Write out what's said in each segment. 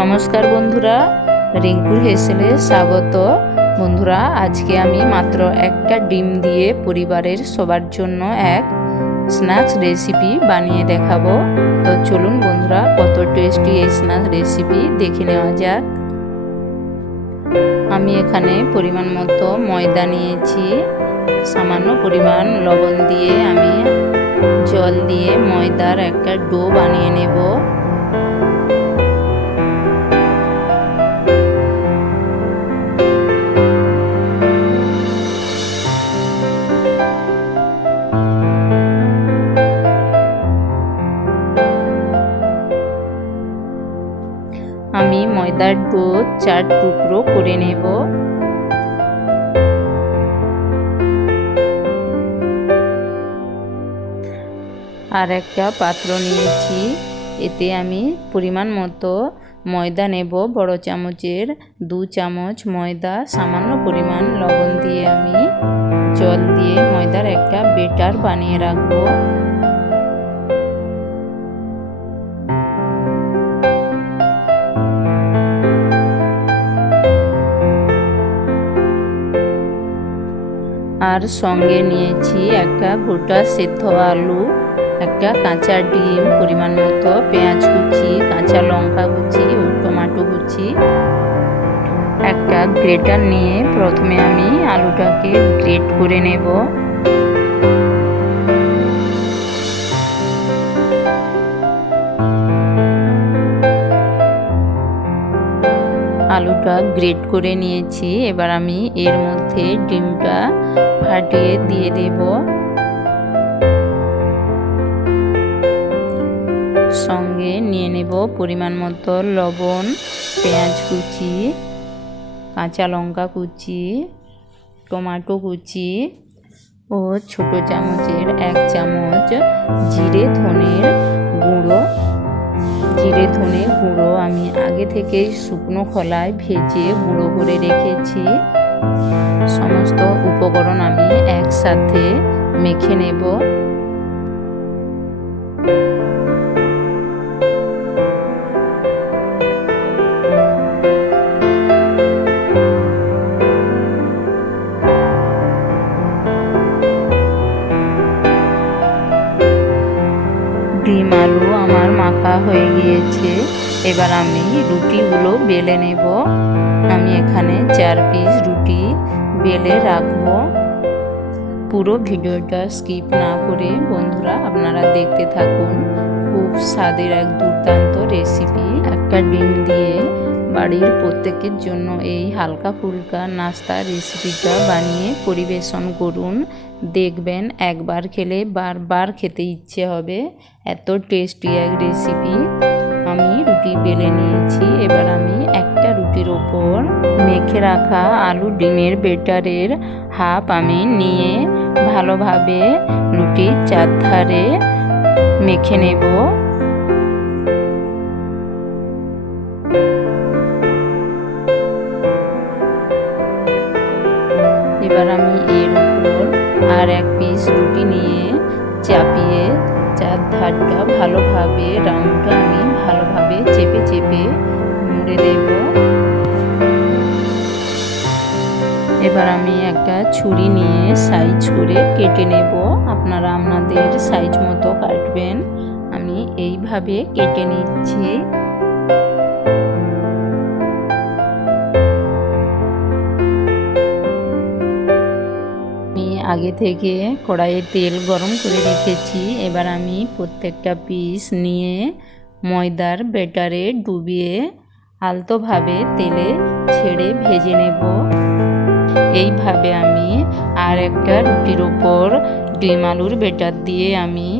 নমস্কার বন্ধুরা, রিঙ্কুর হেসেলে স্বাগত। বন্ধুরা, আজকে আমি মাত্র একটা ডিম দিয়ে পরিবারের সবার জন্য এক স্ন্যাক্স রেসিপি বানিয়ে দেখাবো। তো চলুন বন্ধুরা, কত টেস্টি এই স্ন্যাক্স রেসিপি দেখে নেওয়া যাক। আমি এখানে পরিমাণ মতো ময়দা নিয়েছি, সামান্য পরিমাণ লবণ দিয়ে আমি জল দিয়ে ময়দার একটা ডো বানিয়ে নেব। আমি ময়দার ডো 4 টুকরো করে নেব। আর একটা পাত্র নিয়েছি, এতে আমি পরিমাণ মতো ময়দা নেব। বড় চামচের 2 চামচ ময়দা, সামান্য পরিমাণ লবণ দিয়ে আমি জল দিয়ে ময়দার একটা বেটার বানিয়ে রাখবো। আর সঙ্গে নিয়েছি একটা গোটা সেদ্ধ আলু, একটা কাঁচা ডিম, পরিমাণ মতো পেঁয়াজ কুচি, কাঁচা লঙ্কা কুচি ও টমেটো কুচি। একটা গ্রেটার নিয়ে প্রথমে আমি আলুটাকে গ্রেট করে নেব। আলুটা গ্রেট করে নিয়েছি, এবার আমি এর মধ্যে ডিমটা ফাটিয়ে দিয়ে দেব। সঙ্গে নিয়ে নেব পরিমাণ মতো লবণ, পেঁয়াজ কুচি, কাঁচা লঙ্কা কুচি, টমেটো কুচি ও ছোট চামচের 1 চামচ জিরে ধনের গুঁড়ো। জিরে ধনে গুঁড়ো আমি আগে থেকে শুকনো খোলায় ভেজে গুঁড়ো করে রেখেছি। সমস্ত উপকরণ আমি একসাথে মেখে নেব। ডিম আলু আমার মাখা হয়ে গিয়েছে, এবার আমি রুটিগুলো বেলে নেব। আমি এখানে 4 পিস রুটি বেলে রাখবো। পুরো ভিডিওটা স্কিপ না করে বন্ধুরা আপনারা দেখতে থাকুন। খুব স্বাদের এক দুর্দান্ত রেসিপি। একটা ডিম দিয়ে বাড়ির প্রত্যেকের জন্য এই হালকা ফুলকা নাস্তা রেসিপিটা বানিয়ে পরিবেশন করুন। দেখবেন একবার খেলে বারবার খেতে ইচ্ছে হবে, এত টেস্টি এক রেসিপি। আমি রুটি বেলে নিয়েছি, এবার আমি একটা রুটির ওপর মেখে রাখা আলু ডিমের বেটারের হাফ আমি নিয়ে ভালোভাবে রুটির চারধারে মেখে নেব। এবার আমি এর উপর আর 1 পিস রুটি নিয়ে চাপিয়ে চারধারটা ভালোভাবে রাউন্ডটা আমি ভালোভাবে চেপে চেপে মুড়ে দেব। এবার আমি একটা ছুরি নিয়ে সাইজ করে কেটে নেব। আপনারা আপনাদের সাইজ মতো কাটবেন। আমি এইভাবে কেটে নিচ্ছি। আগে থেকে কড়াইয়ে তেল গরম করে রেখেছি, এবার আমি প্রত্যেকটা পিস নিয়ে ময়দার বেটারে ডুবিয়ে আলতোভাবে তেলে ছেড়ে ভেজে নেব। এইভাবে আমি আর একটা রুটির ওপর ডিম আলুর বেটার দিয়ে আমি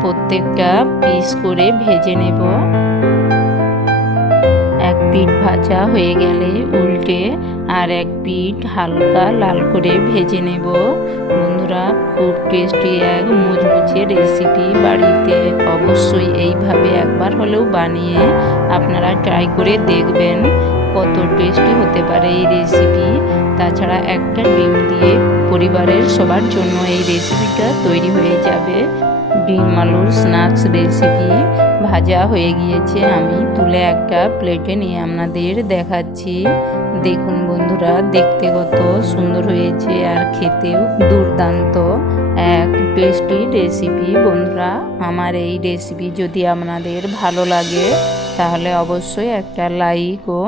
প্রত্যেকটা পিস করে ভেজে নেব। এক পিঠ ভাজা হয়ে গেলে উল্টে আর 1 পিঠ হালকা লাল করে ভেজে নেব। বন্ধুরা, খুব টেস্টি এক মুচমুচে রেসিপি। বাড়িতে অবশ্যই এইভাবে একবার হলেও বানিয়ে আপনারা ট্রাই করে দেখবেন কত টেস্টি হতে পারে এই রেসিপি। তাছাড়া একটা ডিম দিয়ে পরিবারের সবার জন্য এই রেসিপিটা তৈরি হয়ে যাবে। ডিম আলুর স্ন্যাক্স রেসিপি ভাজা হয়ে গিয়েছে। আমি তুলে একটা প্লেটে নিয়ে আপনাদের দেখাচ্ছি। দেখুন বন্ধুরা, দেখতে কত সুন্দর হয়েছে আর খেতেও দুর্দান্ত এক টেস্টি রেসিপি। বন্ধুরা, আমার এই রেসিপি যদি আপনাদের ভালো লাগে তাহলে অবশ্যই একটা লাইক ও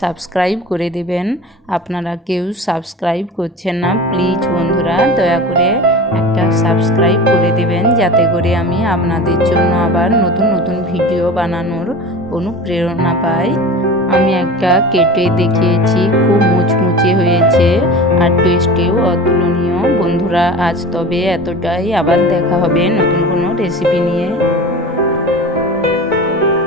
সাবস্ক্রাইব করে দেবেন। আপনারা কেউ সাবস্ক্রাইব করছেন না, প্লিজ বন্ধুরা দয়া করে একটা সাবস্ক্রাইব করে দেবেন, যাতে করে আমি আপনাদের জন্য আবার নতুন নতুন ভিডিও বানানোর অনুপ্রেরণা পাই। আমি একটা কেটে দেখিয়েছি, খুব মুচমুচে হয়েছে আর টেস্টেও অতুলনীয়। বন্ধুরা, আজ তবে এতটাই, আবার দেখা হবে নতুন কোনো রেসিপি নিয়ে।